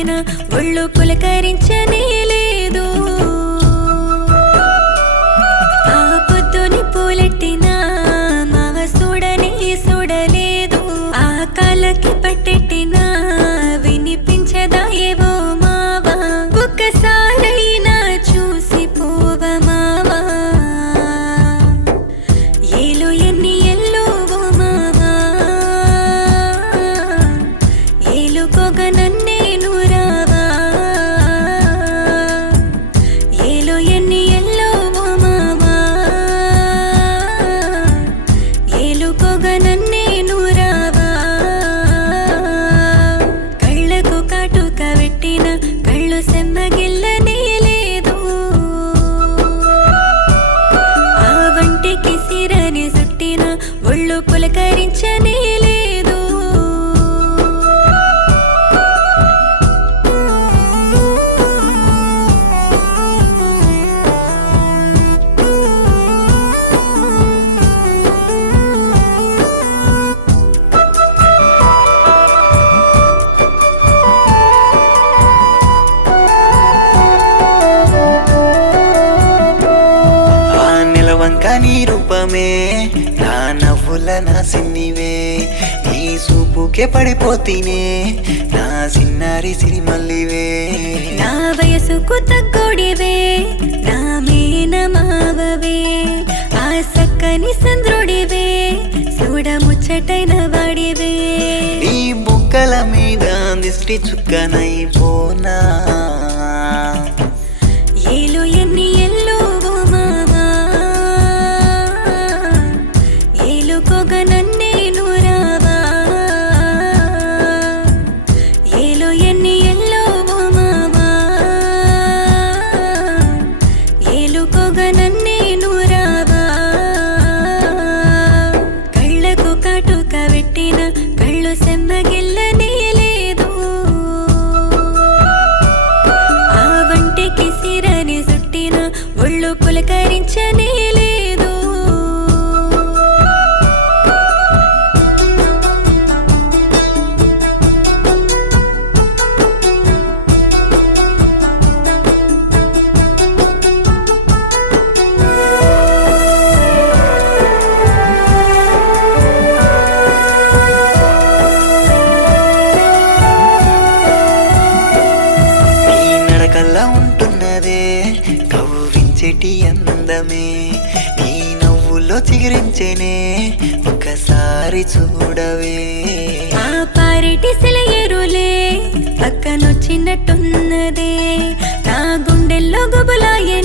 చుట్టిన ఒళ్ళు పులకరించనే లేదు ఆ పొద్దుని పూలెట్టిన మావ చూడనే చూడలేదు ఆ కాలకి పట్టెట్టిన వినిపించదా ఏవో మావా ఒక్కసారైనా చూసి పోవ మావా ఏలో ఎన్ని ఎల్లో మావా ఏలుకోగా నన్నేను రావా ఏలో ఎన్ని ఎల్లో మావా ఏలుకోగా నన్నేను రావా కళ్ళకు కాటుక పెట్టిన కళ్ళు సెమ్మగిల్లనే లేదు ఆ వంటికి సిరని చుట్టిన ఒళ్ళు పులకరించనే లేదు ఆ నిలవంక నీ రూపమే నా నవ్వుల నా సిన్నివే నీ చూపుకే పడిపోతీనే నా సిన్నారి సిరిమల్లివే నా వయసుకు తగ్గోడివే నా మేన మావవే ఆ సక్కని సంద్రుడివే చూడ ముచ్చటైన వాడివే నీ బుక్కల మీద దిష్టి చుక్కనైపోనా ఏలో ఎన్ని ఎల్లో మావా ఏలుకోగా నన్నేను రావా ఏలో ఎన్ని ఎల్లో మావా ఏలుకోగా నన్నేను రావా కళ్ళకు కాటుక పెట్టిన కళ్ళు సెమ్మగిల్లనే లేదు ఆ వంటికి సిరని చుట్టిన ఒళ్ళు పులకరించనే లేదు నీ నడకల్లా ఉంటున్నదే కవ్వించేటి అందమే నీ నవ్వుల్లో చిగురించేనే ఒక్కసారి చూడవే ఆ పారెటి సెలయేరులే పక్కనొచ్చినట్టున్నదే నా గుండెల్లో గుబులాయే